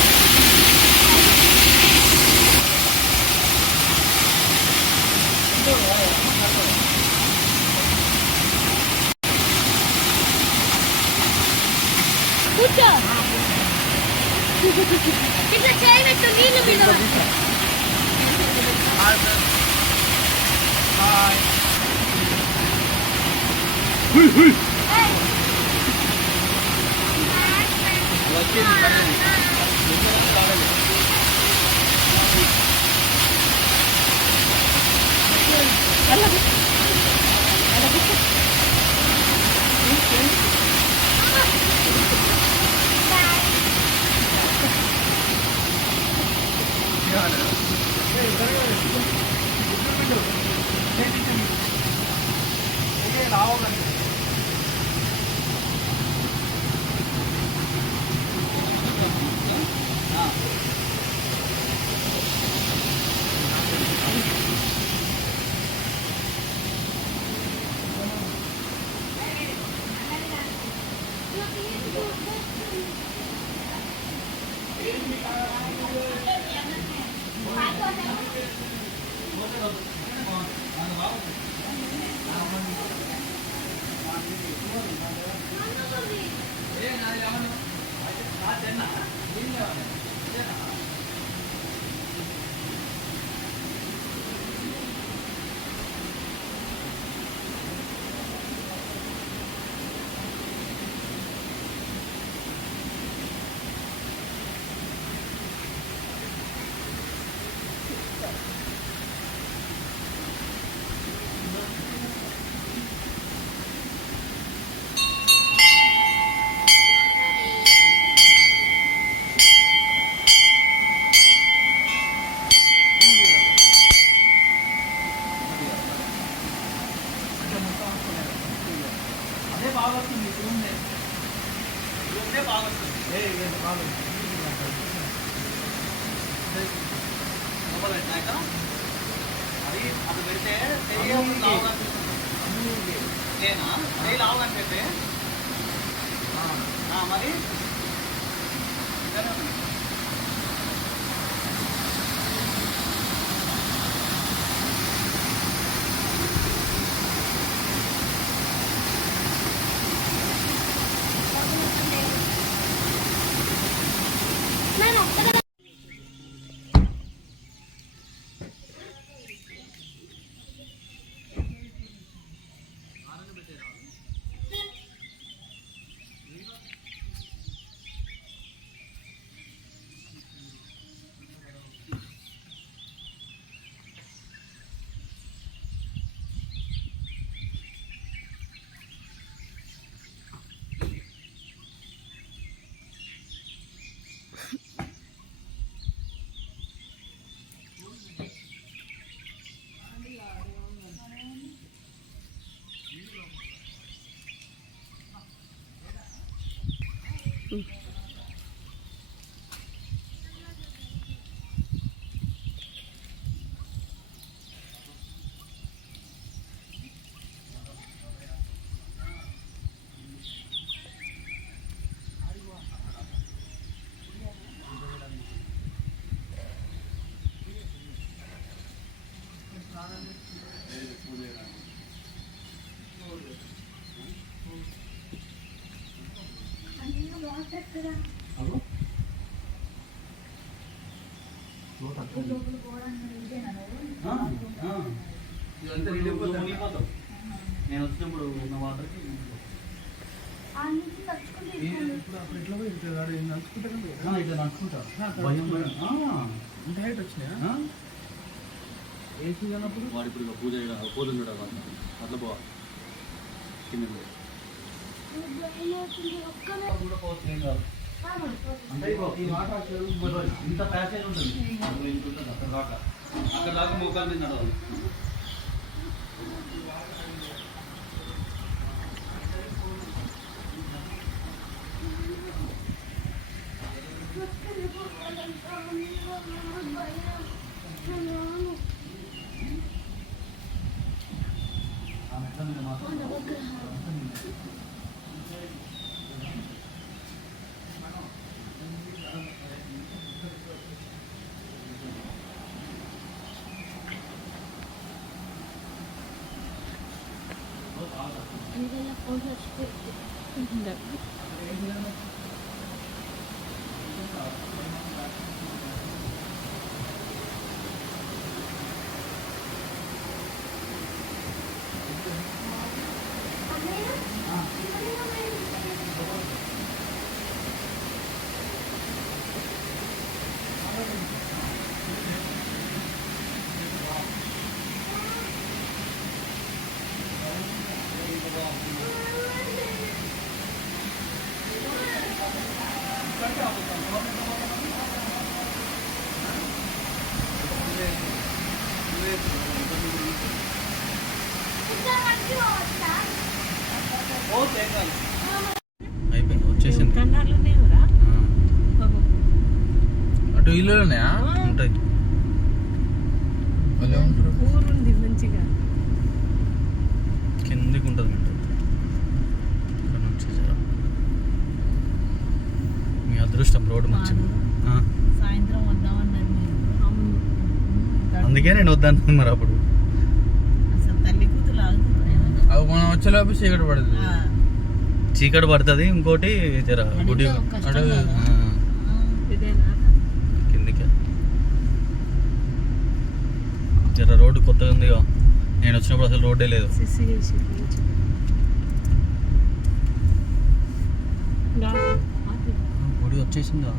కూర్చో ఇట్లా చేయనట్టు నీళ్ళు మీద అదే బాగా వస్తుంది రూమ్నే బాగా వస్తుంది మొబైల్ పెట్టినాక అది అది పెడితే లావుగా నేనా అది లావుగా పెడితే మరి మునిగిపోతావు. నేను వచ్చినప్పుడు ఉన్న వాటర్కి ఇట్లా నడుచుకుంటా భయం ఏసీ అన్నప్పుడు వాడు ఇప్పుడు పూజ పూజలు అట్లా పోవాలి కింద కూడా పోవచ్చు ఏం కాదు. అంటే ఈ వాటర్ ఇంత ప్యాసేజ్ ఉంటుంది అక్కడ దాకా మోకాలు మీద నడవాలి. అందువల్ల ఫోన్ అయిపోయింది వచ్చేసింది కన్నాళ్ళనే ఎవరా అటు ఇల్లు ఉన్నాయా ఉంటాయి ఊరుంది మంచిగా కిందికి ఉంటుంది మీ ఇక్కడ నుంచి జర. మీ అదృష్టం రోడ్డు మంచిగా సాయంత్రం వద్దామన్నారు మీరు అందుకే నేను వద్దాను మరి అప్పుడు అసలు తల్లి కూతురు ఆగుతుందా ఏమన్నా? అవి మనం వచ్చేలోపు చీకటి పడుతుంది ఆ, చీకటి పడుతుంది ఇంకోటి జర గుడి అడిగితే ఒక కష్టం అడుగు. కదా. ఆ, ఇదేనా కిందికి జర రోడ్డు కొత్తగా ఉందిగా నేను వచ్చినప్పుడు అసలు రోడ్డే లేదు సిసి చేసి మంచిగా గుడి వచ్చేసిందా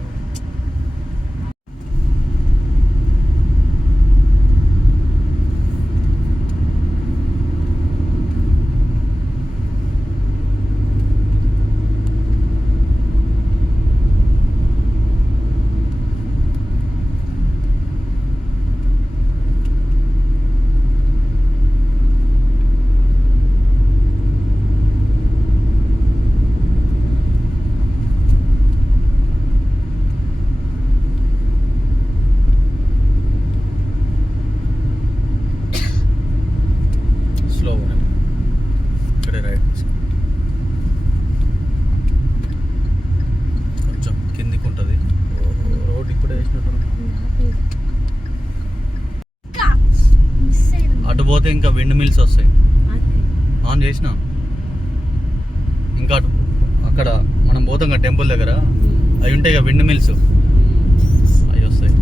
స్లో ఇక్కడే రైట్ కొంచెం కిందికి ఉంటుంది రోడ్ ఇప్పుడే వేసినట్టు మిస్ అయింది. అటు పోతే ఇంకా విండ్ మిల్స్ వస్తాయి ఆన్ చేసిన ఇంకా అటు అక్కడ మనం పోతాం కదా టెంపుల్ దగ్గర అవి ఉంటాయి కదా విండ్ మిల్స్ అవి వస్తాయి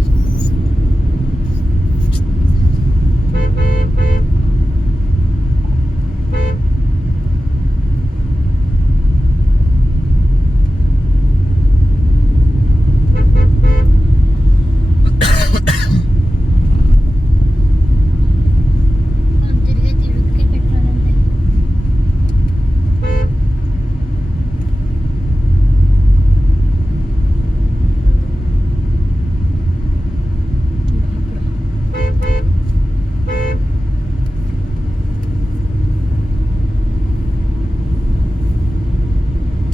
మనం తిరిగే తిరుగుకే పెట్రోల్ ఉంటాయి.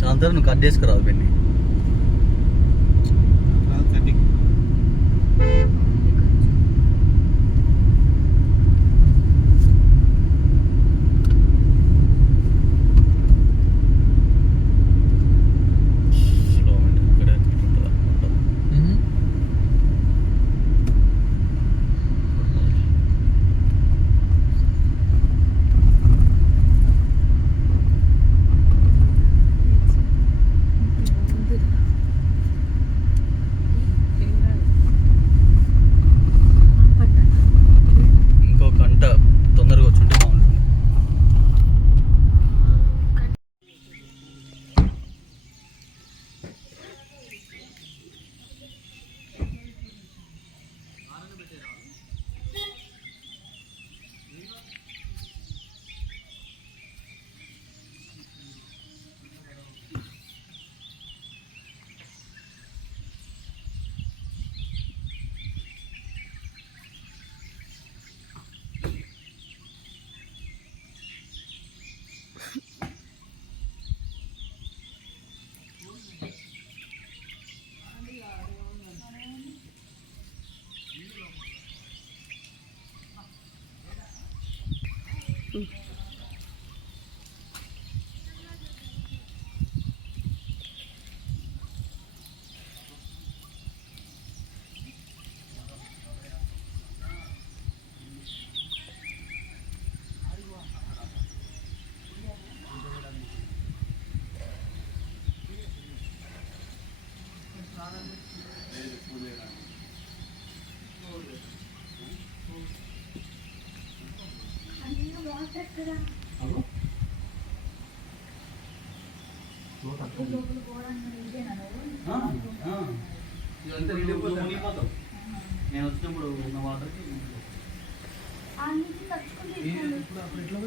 సాయంత్రం నువ్వు కట్ చేసుకురావు పెన్ని స్లో ఇక్కడే ఉంటుందా ఇంకో గంట తొందరగా వచ్చుంటే బాగుంటుంది అగో ఇదంతా మునిగిపోతావు. నేను వచ్చినప్పుడు ఉన్న వాటర్కి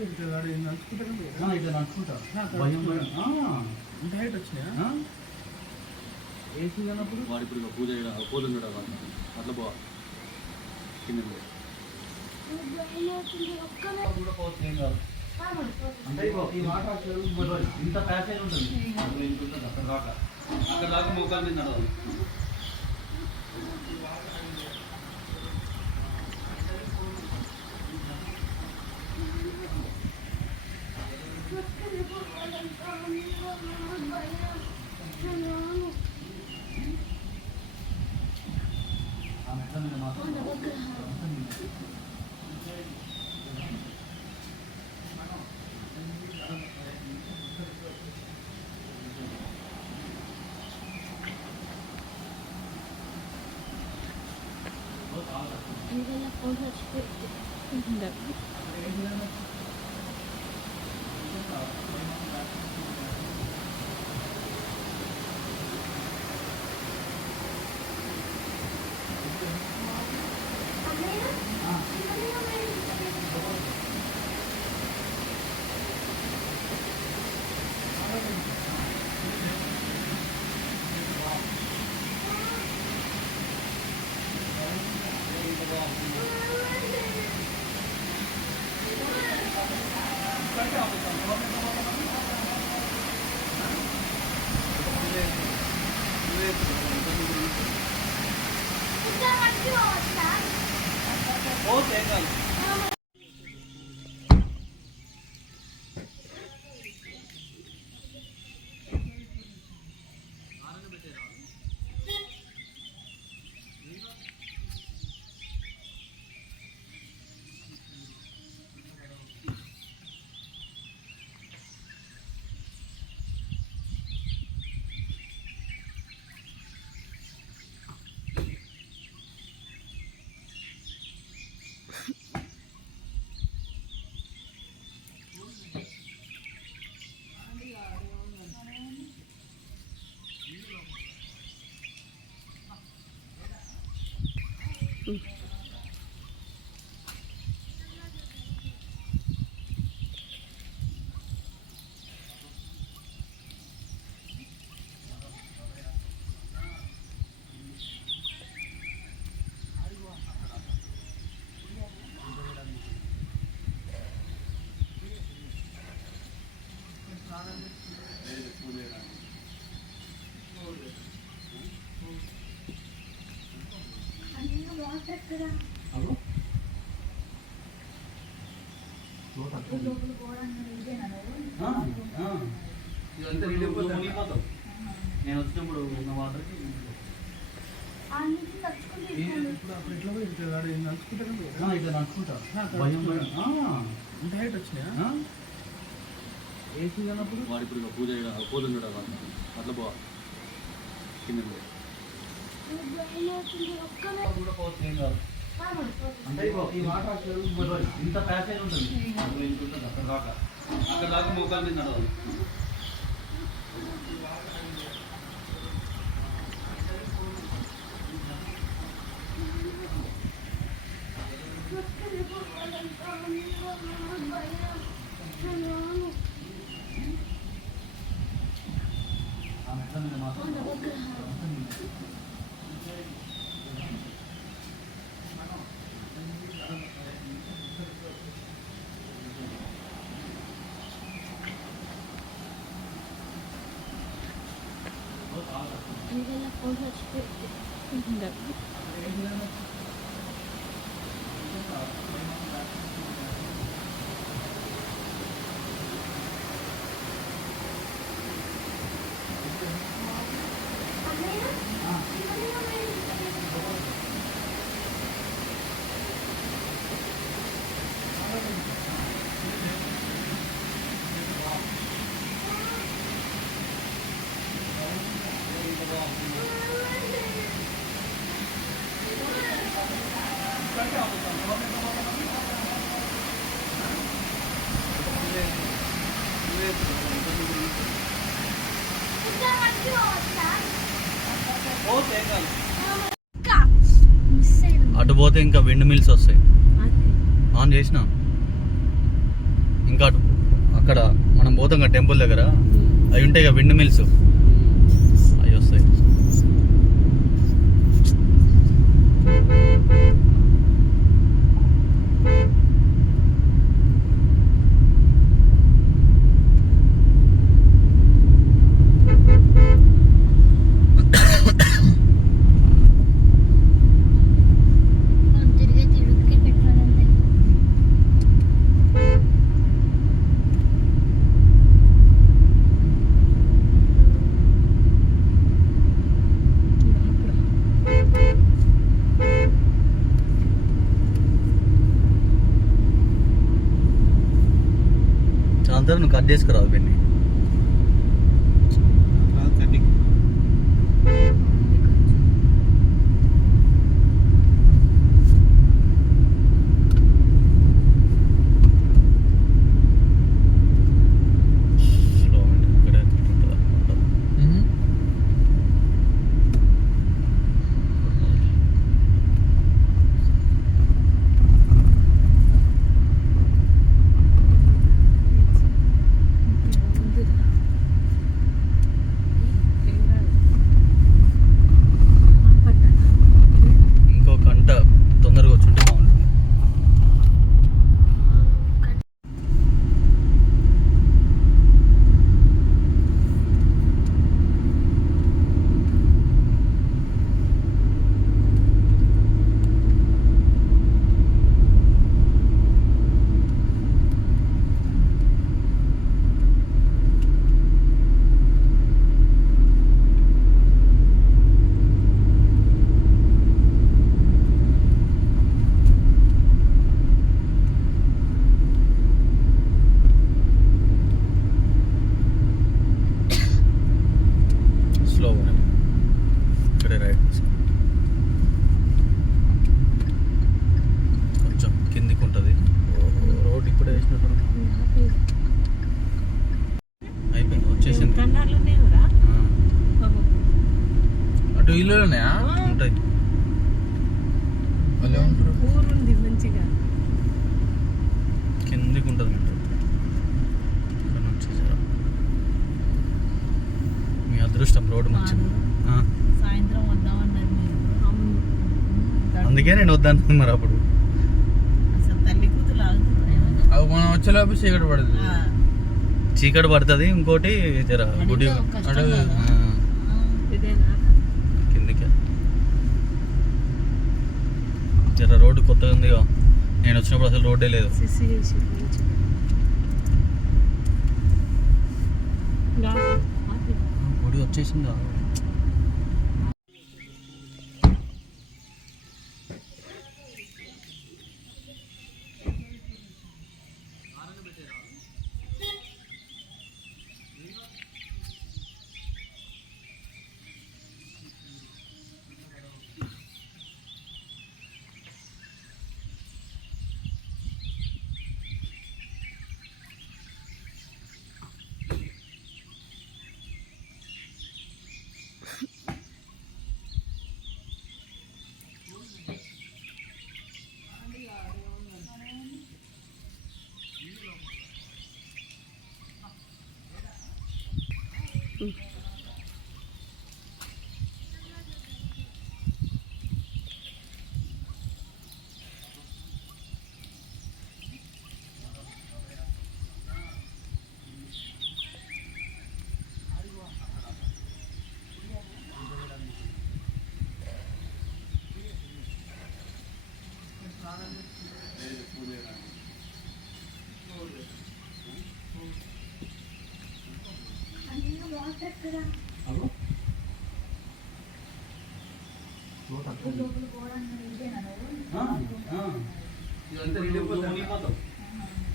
ఇట్లా నడుచుకుంటా భయం డైరెక్ట్ వచ్చినాయా ఏసీ అన్నప్పుడు వాడు ఇప్పుడు పూజ పూజలు చూడాలి అట్లా పోవాలి కింద కూడా పోవచ్చు ఏం కాదు. అంటే ఈ వాటర్ ఇంత ప్యాసేజ్ ఉంటుంది అక్కడ దాకా మోకాలు మీద నడవాలి. ఆ మెట్ల మీద మాత్రం అగో ఇదంతా మునిగిపోతావు. నేను వచ్చినప్పుడు ఉన్న వాటర్కి ఇట్లా నడుచుకుంటా భయం డైరెక్ట్ వచ్చినాయా ఏసీ అన్నప్పుడు వాడు ఇప్పుడు పూజలు చూడాలి అట్లా పోవాలి కింద కూడా పోవచ్చు ఏం కాదు. అంటే ఈ వాటర్ ఇంత ప్యాసేజ్ ఉంటుంది అక్కడ దాకా మోకాలు మీద నడవాలి. ఆ మెట్ల మీద మాత్రం అటు పోతే ఇంకా విండ్ మిల్స్ వస్తాయి. అదే ఆన్ చేసిన ఇంకా అటు అక్కడ మనం పోతాం కదా టెంపుల్ దగ్గర, అవి ఉంటాయి కదా విండ్ మిల్స్, అవి వస్తాయి. తిరిగే తిరుగుకి పెట్రోల్ అంతే. అందరూ నువ్వు కట్ చేసుకురావు పెన్ని. ఇంకో గంట తొందరగా వచ్చుంటే బాగుంటుంది. స్లోగా ఇక్కడే రైట్ తీసుకో. కొంచెం కిందికి ఉంటుంది రోడ్, ఇప్పుడే వేసినట్టు అయిపోయింది, వచ్చేసింది. కన్నాలు ఉన్నాయిరా ఆ, అటు ఇల్లు ఉన్నాయా? ఉంటాయి. ఊరుంది మంచిగా. కిందికి ఉంటుంది మీ రోడ్. ఇక్కడ నుంచి జర. మీ అదృష్టం రోడ్డు మంచిది. ఆ, సాయంత్రం వద్దామన్నారు మీరు. అందుకే నేను వద్దాను మరి అప్పుడు. అసలు తల్లి కూతురు ఆగుతున్నారు. అవి మనం వచ్చేలోపు చీకటి పడుతుంది. చీకటి పడుతుంది. ఇంకోటి జర గుడి అడవి. ఆ, ఇదేనా కిందికి జర రోడ్డు కొత్తగా ఉందిగా. నేను వచ్చినప్పుడు అసలు రోడ్డే లేదు. సిసి చేసి మంచిగా. గుడి వచ్చేసిందా?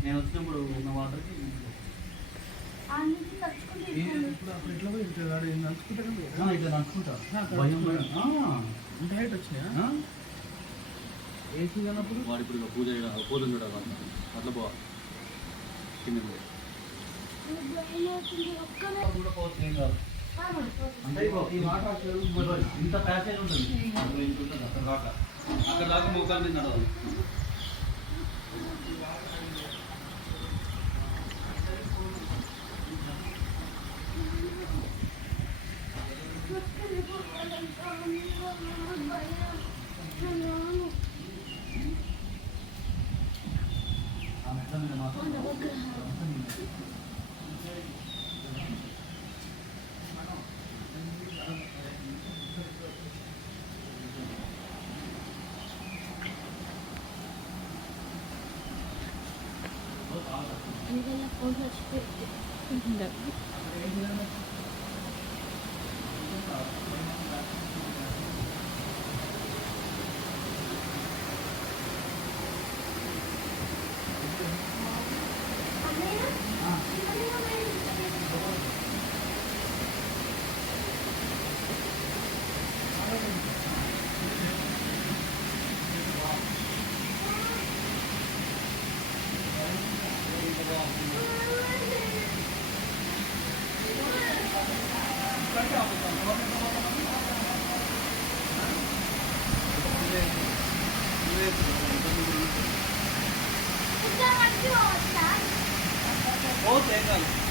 నేను వచ్చినప్పుడు ఉన్న వాటర్కి ఇట్లా నడుచుకుంటా భయం డైరెక్ట్ వచ్చినాయా? ఏసీ అన్నప్పుడు వాడు ఇప్పుడు పూజ పోతుంది చూడాలి అట్లా పోవాలి కింద కూడా పోవచ్చు ఏం కాదు. అంటే ఇగో ఈ వాటర్ అక్కడ ఇంత ప్యాసేజ్ ఉంటుంది అక్కడ ఇంత ఉంటుంది అక్కడ దాకా మోకాలు మీద నడవాలి. ఆ మెట్ల మీద మాత్రం ఇక్కడ మంచిగా వస్తా ఓ చేయగలరు.